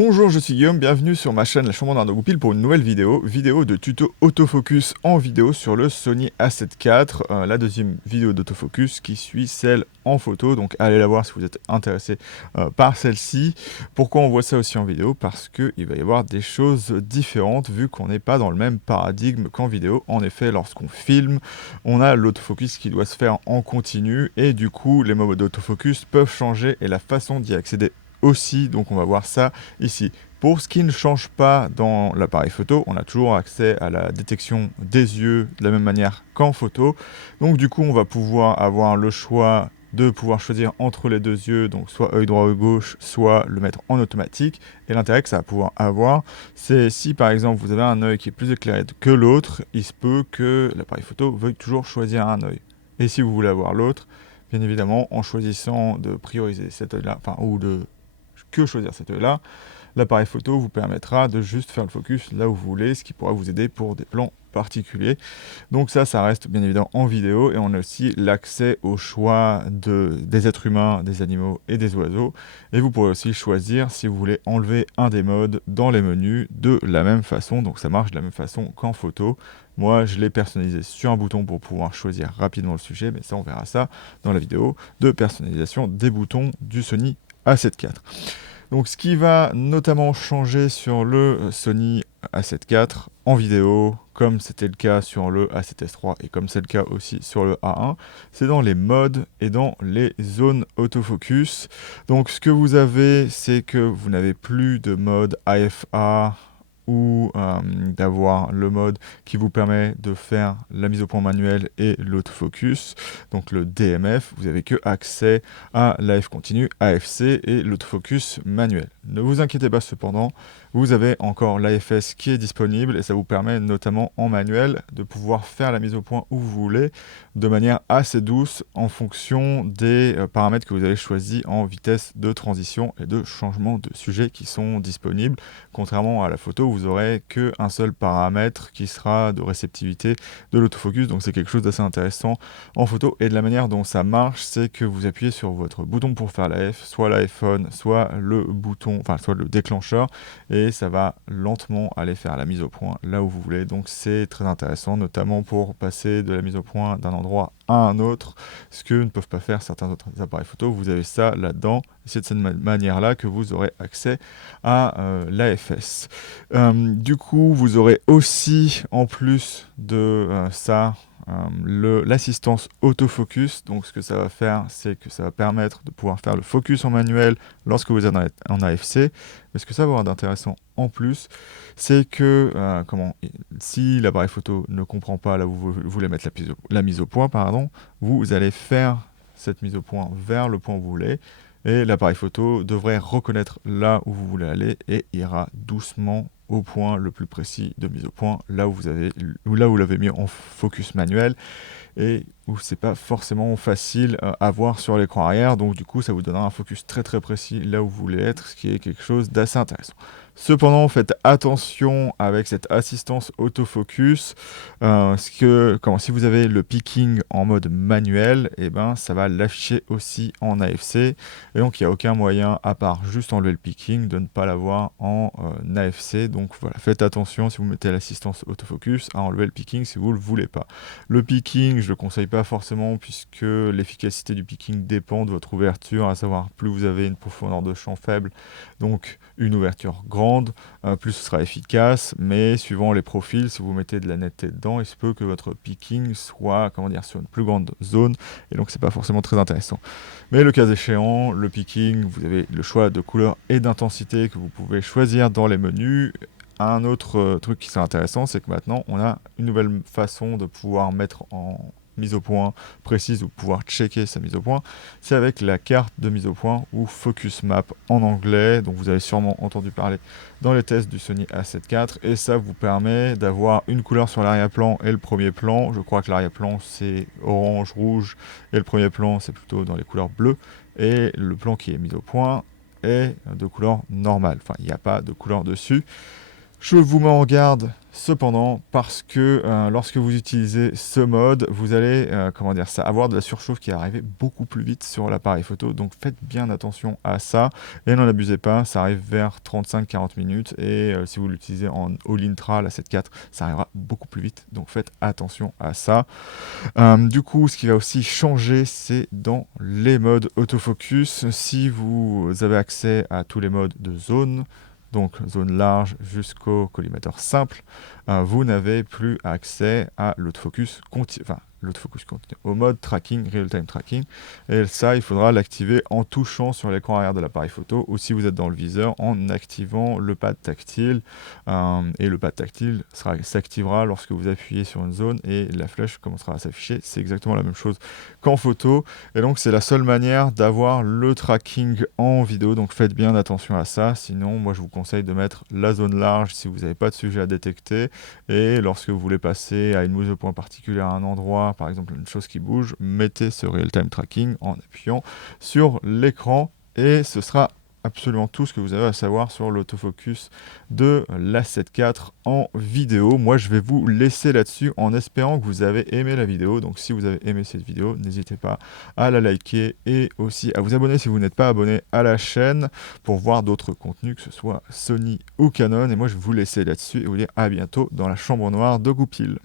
Bonjour, je suis Guillaume, bienvenue sur ma chaîne La Chambre d'Arnaud Goupil pour une nouvelle vidéo de tuto autofocus en vidéo sur le Sony A7 IV, la deuxième vidéo d'autofocus qui suit celle en photo, donc allez la voir si vous êtes intéressé par celle-ci. Pourquoi on voit ça aussi en vidéo? Parce qu'il va y avoir des choses différentes vu qu'on n'est pas dans le même paradigme qu'en vidéo. En effet, lorsqu'on filme, on a l'autofocus qui doit se faire en continu et du coup les modes d'autofocus peuvent changer et la façon d'y accéder aussi, donc on va voir ça ici. Pour ce qui ne change pas dans l'appareil photo, on a toujours accès à la détection des yeux de la même manière qu'en photo. Donc du coup, on va pouvoir avoir le choix de pouvoir choisir entre les deux yeux, donc soit œil droit ou gauche, soit le mettre en automatique. Et l'intérêt que ça va pouvoir avoir, c'est si par exemple vous avez un œil qui est plus éclairé que l'autre, il se peut que l'appareil photo veuille toujours choisir un œil. Et si vous voulez avoir l'autre, bien évidemment, en choisissant de prioriser cet œil-là, enfin, ou de que choisir cet œil-là, l'appareil photo vous permettra de juste faire le focus là où vous voulez, ce qui pourra vous aider pour des plans particuliers. Donc ça reste bien évidemment en vidéo et on a aussi l'accès au choix des êtres humains, des animaux et des oiseaux. Et vous pourrez aussi choisir si vous voulez enlever un des modes dans les menus de la même façon. Donc ça marche de la même façon qu'en photo. Moi, je l'ai personnalisé sur un bouton pour pouvoir choisir rapidement le sujet, mais ça, on verra ça dans la vidéo de personnalisation des boutons du Sony A7 IV. Donc ce qui va notamment changer sur le Sony A7 IV en vidéo, comme c'était le cas sur le A7S III et comme c'est le cas aussi sur le A1, c'est dans les modes et dans les zones autofocus. Donc ce que vous avez, c'est que vous n'avez plus de mode AFA, ou d'avoir le mode qui vous permet de faire la mise au point manuelle et l'autofocus, donc le DMF, vous n'avez que accès à l'AF continu, AFC et l'autofocus manuel. Ne vous inquiétez pas cependant, vous avez encore l'AFS qui est disponible et ça vous permet notamment en manuel de pouvoir faire la mise au point où vous voulez de manière assez douce en fonction des paramètres que vous avez choisis en vitesse de transition et de changement de sujet qui sont disponibles. Contrairement à la photo, vous aurez qu'un seul paramètre qui sera de réceptivité de l'autofocus, donc c'est quelque chose d'assez intéressant en photo. Et de la manière dont ça marche, c'est que vous appuyez sur votre bouton pour faire la F, soit l'iPhone, soit le bouton, enfin soit le déclencheur, et ça va lentement aller faire la mise au point là où vous voulez. Donc c'est très intéressant, notamment pour passer de la mise au point d'un endroit à un autre, ce que ne peuvent pas faire certains autres appareils photo. Vous avez ça là-dedans, et c'est de cette manière-là que vous aurez accès à l'AFS. Du coup, vous aurez aussi, en plus de ça, l'assistance autofocus. Donc ce que ça va faire, c'est que ça va permettre de pouvoir faire le focus en manuel lorsque vous êtes en AFC. Mais ce que ça va avoir d'intéressant en plus, c'est que si l'appareil photo ne comprend pas là où vous voulez mettre la mise au point, pardon, vous allez faire cette mise au point vers le point où vous voulez. Et l'appareil photo devrait reconnaître là où vous voulez aller et ira doucement au point le plus précis de mise au point, là où vous l'avez mis en focus manuel et où c'est pas forcément facile à voir sur l'écran arrière. Donc du coup, ça vous donnera un focus très très précis là où vous voulez être, ce qui est quelque chose d'assez intéressant. Cependant, faites attention avec cette assistance autofocus, si vous avez le picking en mode manuel, et ben ça va l'afficher aussi en AFC, et donc il n'y a aucun moyen, à part juste enlever le picking, de ne pas l'avoir en AFC. Donc voilà, faites attention si vous mettez l'assistance autofocus à enlever le picking si vous ne le voulez pas. Le picking, je ne le conseille pas forcément puisque l'efficacité du picking dépend de votre ouverture, à savoir plus vous avez une profondeur de champ faible, donc une ouverture grande, plus ce sera efficace, mais suivant les profils, si vous mettez de la netteté dedans, il se peut que votre picking soit, sur une plus grande zone, et donc c'est pas forcément très intéressant. Mais le cas échéant, le picking, vous avez le choix de couleur et d'intensité que vous pouvez choisir dans les menus. Un autre truc qui serait intéressant, c'est que maintenant on a une nouvelle façon de pouvoir mettre en mise au point précise ou pouvoir checker sa mise au point, c'est avec la carte de mise au point ou Focus Map en anglais, dont vous avez sûrement entendu parler dans les tests du Sony A7 IV, et ça vous permet d'avoir une couleur sur l'arrière-plan et le premier plan. Je crois que l'arrière-plan c'est orange, rouge, et le premier plan c'est plutôt dans les couleurs bleues, et le plan qui est mis au point est de couleur normale, enfin il n'y a pas de couleur dessus. Je vous mets en garde cependant parce que lorsque vous utilisez ce mode, vous allez comment dire ça, avoir de la surchauffe qui va arriver beaucoup plus vite sur l'appareil photo. Donc faites bien attention à ça et n'en abusez pas. Ça arrive vers 35-40 minutes et si vous l'utilisez en All Intra, la 7.4, ça arrivera beaucoup plus vite. Donc faites attention à ça. Du coup, ce qui va aussi changer, c'est dans les modes autofocus. Si vous avez accès à tous les modes de zone, donc zone large jusqu'au collimateur simple, vous n'avez plus accès à l'autofocus continu, au mode tracking, real-time tracking. Et ça, il faudra l'activer en touchant sur l'écran arrière de l'appareil photo ou si vous êtes dans le viseur en activant le pad tactile. Et le pad tactile s'activera lorsque vous appuyez sur une zone et la flèche commencera à s'afficher. C'est exactement la même chose qu'en photo. Et donc, c'est la seule manière d'avoir le tracking en vidéo. Donc, faites bien attention à ça. Sinon, moi, je vous conseille de mettre la zone large si vous n'avez pas de sujet à détecter. Et lorsque vous voulez passer à une mise au point particulière à un endroit, par exemple une chose qui bouge, mettez ce real-time tracking en appuyant sur l'écran et ce sera absolument tout ce que vous avez à savoir sur l'autofocus de la 7.4 en vidéo. Moi, je vais vous laisser là-dessus en espérant que vous avez aimé la vidéo. Donc, si vous avez aimé cette vidéo, n'hésitez pas à la liker et aussi à vous abonner si vous n'êtes pas abonné à la chaîne pour voir d'autres contenus, que ce soit Sony ou Canon. Et moi, je vais vous laisser là-dessus et vous dire à bientôt dans la chambre noire de Goupil.